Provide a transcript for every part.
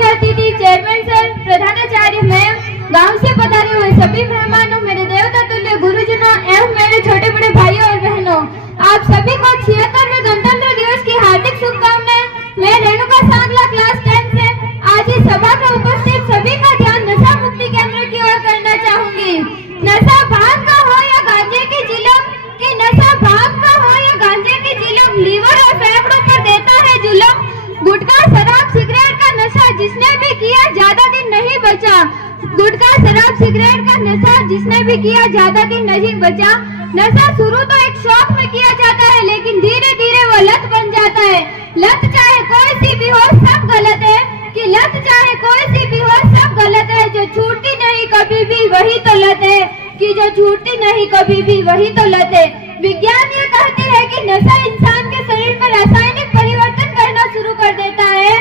मुख्य अतिथि, chairman sir, प्रधानाचार्य मैम, गांव से पधारे हुए सभी मेहमानों, मेरे देवता तुल्य गुरुजनों एवं मेरे छोटे बड़े भाइयों और बहनों, आप सभी को 76वें गणतंत्र दिवस की हार्दिक शुभकामनाएं। मैं रेणुका सांगला क्लास 10 से आज इस सभा में उपस्थित सभी का ध्यान नशा मुक्ति केंद्र की ओर करना चाहूंगी। नशा भांग का हो या गांजे की चिलम, कि नशा भांग का हो या गांजे की चिलम, लीवर और फेफड़ों पर देता है जुलम। गुटखा शराब सिगरेट का नशा जिसने भी किया ज्यादा दिन नहीं बचा। गुटखा शराब सिगरेट का नशा जिसने भी किया ज्यादा दिन नहीं बचा। नशा शुरू तो एक शौक में किया जाता है, लेकिन धीरे धीरे वो लत बन जाता है। लत चाहे कोई सी भी हो सब गलत है, कि लत चाहे कोई सी भी हो सब गलत है। जो छूटती नहीं कभी भी वही तो लत है, कि जो छूटती नहीं कभी भी वही तो लत है। विज्ञान ये कहते हैं कि नशा इंसान के शरीर में रासायनिक परिवर्तन करना शुरू कर देता है।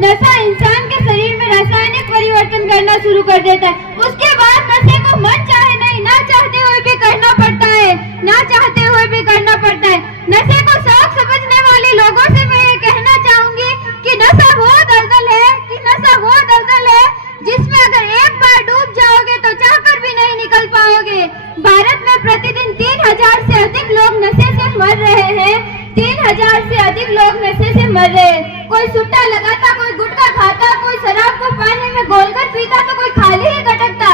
नशा इंसान के शरीर में रासायनिक परिवर्तन करना शुरू कर देता है। उसके बाद नशे को मन चाहे नहीं, ना चाहते हुए भी करना पड़ता है, ना चाहते हुए भी करना पड़ता है। नशे को शौक समझने वाले लोगों से मैं ये कहना चाहूंगी कि नशा वो दलदल है, कि नशा वो दलदल है जिसमें अगर एक बार डूब जाओगे तो चाहकर भी नहीं निकल पाओगे। भारत में प्रतिदिन 3000 से अधिक लोग नशे से मर रहे हैं। 3000 से अधिक लोग नशे से मर रहे हैं। कोई सुट्टा लगाता, कोई गुटखा खाता, कोई शराब को पानी में घोलकर पीता, तो कोई खाली ही भटकता।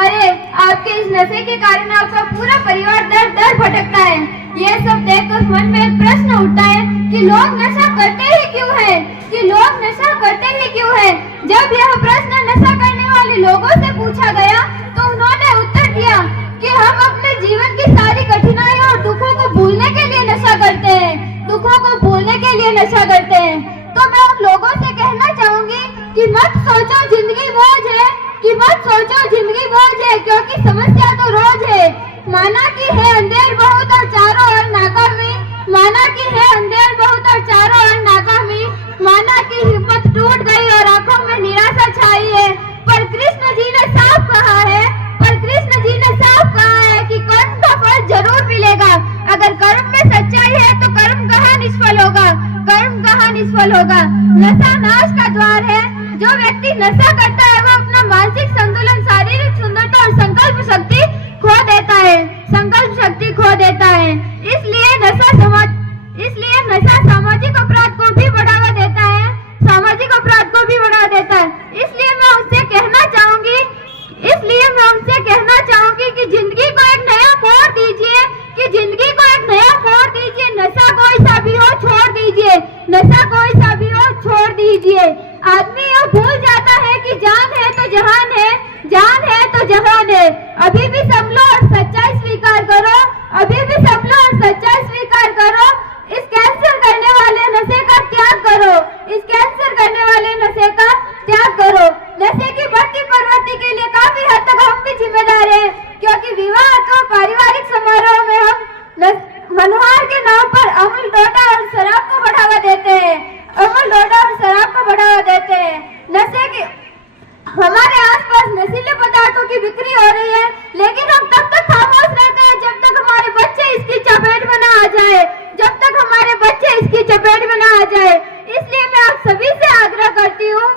अरे आपके इस नशे के कारण आपका पूरा परिवार दर दर भटकता है। ये सब देखकर मन में एक प्रश्न उठता है कि लोग नशा करते ही क्यों है, कि लोग नशा करते ही क्यों है। जब यह प्रश्न नशा करने वाले लोगों से पूछा गया तो उन्होंने उत्तर दिया कि हम अपने जीवन की सारी कठिनाइयों और दुखों को भूलने के लिए नशा करते हैं, दुखों को भूलने के लिए नशा करते हैं। तो मैं उन लोगों से कहना चाहूंगी कि मत सोचो जिंदगी बोझ है, कि मत सोचो जिंदगी बोझ है, क्योंकि समस्या तो रोज है। माना कि है अंधेर बहुत और चारों ओर नाकामी, माना कि है अंधेर बहुत और चारों ओर नाकामी, माना कि हिम्मत टूट गई और आंखों में निराशा छाई है। पर कृष्ण जी ने साफ कहा है, पर कृष्ण जी ने साफ कहा है कि कर्म का फल जरूर मिलेगा। अगर कर्म में सच्चाई है तो कर्म कहाँ निष्फल होगा, कर्म कहाँ निष्फल होगा। नशा नाश का द्वार है। जो व्यक्ति नशा करता है वो अपना मानसिक संतुलन, शारीरिक सुंदरता और संकल्प शक्ति खो देता है, संकल्प शक्ति खो देता है। इसलिए नशा सामाजिक अपराध को भी बढ़ावा देता है, सामाजिक अपराध को भी बढ़ावा देता है। इसलिए मैं उनसे कहना चाहूंगी कि जिंदगी को एक नया मोड़ दीजिए, कि जिंदगी को एक नया मोड़ दीजिए। नशा कोई सा भी हो छोड़ दीजिए, नशा कोई सा भी हो छोड़ दीजिए। आदमी यह भूल जाता है कि जान है तो जहान है, जान है तो जहान है। अभी भी संभलो और सच्चाई स्वीकार करो, अभी भी संभलो और सच्चाई स्वीकार करो। इस कैंसर करने वाले नशे का त्याग करो, इस कैंसर करने वाले नशे का त्याग करो। नशे की बढ़ती प्रवृत्ति के लिए काफी हद तक हम भी जिम्मेदार हैं, क्योंकि विवाह अथवा पारिवारिक समारोह में हम मनोहार के नाम पर अमूल डोडा और शराब को बढ़ावा देते हैं, अमूल डोडा और शराब को बढ़ावा देते हैं। नशे की हमारे आसपास नशीले पदार्थों की बिक्री हो रही है, लेकिन हम तब तक खामोश रहते हैं जब तक हमारे बच्चे इसकी चपेट में ना आ जाए, जब तक हमारे बच्चे इसकी चपेट में ना आ जाए। इसलिए मैं आप सभी से आग्रह करती हूँ